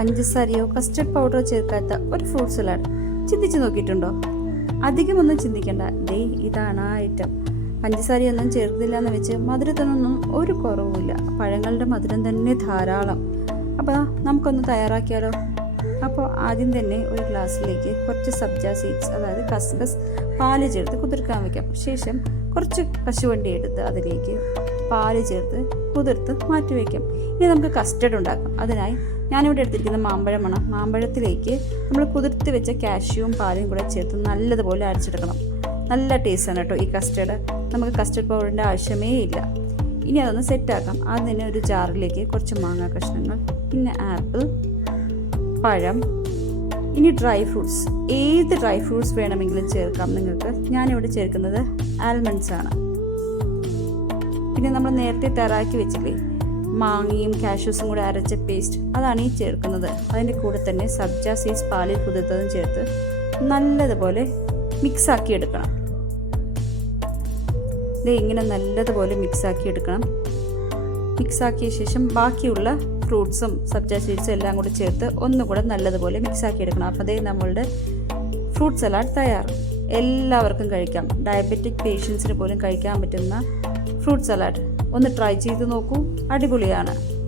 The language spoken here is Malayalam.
പഞ്ചസാരയോ കസ്റ്റർഡ് പൗഡറോ ചേർക്കാത്ത ഒരു ഫ്രൂട്ട് സലാഡ് ചിന്തിച്ചു നോക്കിയിട്ടുണ്ടോ? അധികമൊന്നും ചിന്തിക്കണ്ട. ദേ ഇതാണ് ആ ഐറ്റം പഞ്ചസാരയൊന്നും ചേർത്തില്ല എന്ന് വെച്ച് മധുരത്തിനൊന്നും ഒരു കുറവുമില്ല. പഴങ്ങളുടെ മധുരം തന്നെ ധാരാളം. അപ്പോൾ നമുക്കൊന്ന് തയ്യാറാക്കിയാലോ? അപ്പോൾ ആദ്യം തന്നെ ഒരു ഗ്ലാസ്സിലേക്ക് കുറച്ച് സബ്ജ സീഡ്സ് അതായത് കസ്കസ് പാൽ ചേർത്ത് കുതിർക്കാൻ വെക്കാം. ശേഷം കുറച്ച് കശുവണ്ടി എടുത്ത് അതിലേക്ക് പാൽ ചേർത്ത് കുതിർത്ത് മാറ്റി വയ്ക്കാം ഇനി നമുക്ക് കസ്റ്റർഡ് ഉണ്ടാക്കാം. അതിനായി ഞാനിവിടെ എടുത്തിരിക്കുന്ന മാമ്പഴമാണ് മാമ്പഴത്തിലേക്ക് നമ്മൾ കുതിർത്ത് വെച്ച കാഷ്യൂവും പാലും കൂടെ ചേർത്ത് നല്ലതുപോലെ അരച്ചെടുക്കണം. നല്ല ടേസ്റ്റാണ് കേട്ടോ ഈ കസ്റ്റേർഡ് നമുക്ക് കസ്റ്റർഡ് പൗഡറിന്റെ ആവശ്യമേ ഇല്ല. ഇനി അതൊന്ന് സെറ്റാക്കാം അതിന് ഒരു ജാറിലേക്ക് കുറച്ച് മാങ്ങ കഷ്ണങ്ങൾ പിന്നെ ആപ്പിൾ പഴം ഇനി ഡ്രൈ ഫ്രൂട്ട്സ് ഏത് ഡ്രൈ ഫ്രൂട്ട്സ് വേണമെങ്കിലും ചേർക്കാം നിങ്ങൾക്ക്. ഞാനിവിടെ ചേർക്കുന്നത് ആൽമണ്ട്സ് ആണ്. പിന്നെ നമ്മൾ നേരത്തെ തയ്യാറാക്കി വെച്ചില്ലേ മാങ്ങയും കാഷ്യൂസും കൂടെ അരച്ച പേസ്റ്റ് അതാണ് ഈ ചേർക്കുന്നത്. അതിന്റെ കൂടെ തന്നെ സബ്ജ സീസ് പാലിൽ കുതിർത്തതും ചേർത്ത് നല്ലതുപോലെ മിക്സാക്കി എടുക്കണം. ഇത് ഇങ്ങനെ നല്ലതുപോലെ മിക്സാക്കി എടുക്കണം. മിക്സാക്കിയ ശേഷം ബാക്കിയുള്ള ഫ്രൂട്ട്സും സബ്ജ സീഡ്സും എല്ലാം കൂടി ചേർത്ത് ഒന്നുകൂടെ നല്ലതുപോലെ മിക്സാക്കി എടുക്കണം. അപ്പോൾ അതേ നമ്മളുടെ ഫ്രൂട്ട് സലാഡ് തയ്യാർ. എല്ലാവർക്കും കഴിക്കാം. ഡയബറ്റിക് പേഷ്യൻസിന് പോലും കഴിക്കാൻ പറ്റുന്ന ഫ്രൂട്ട് സലാഡ് ഒന്ന് ട്രൈ ചെയ്ത് നോക്കൂ. അടിപൊളിയാണ്.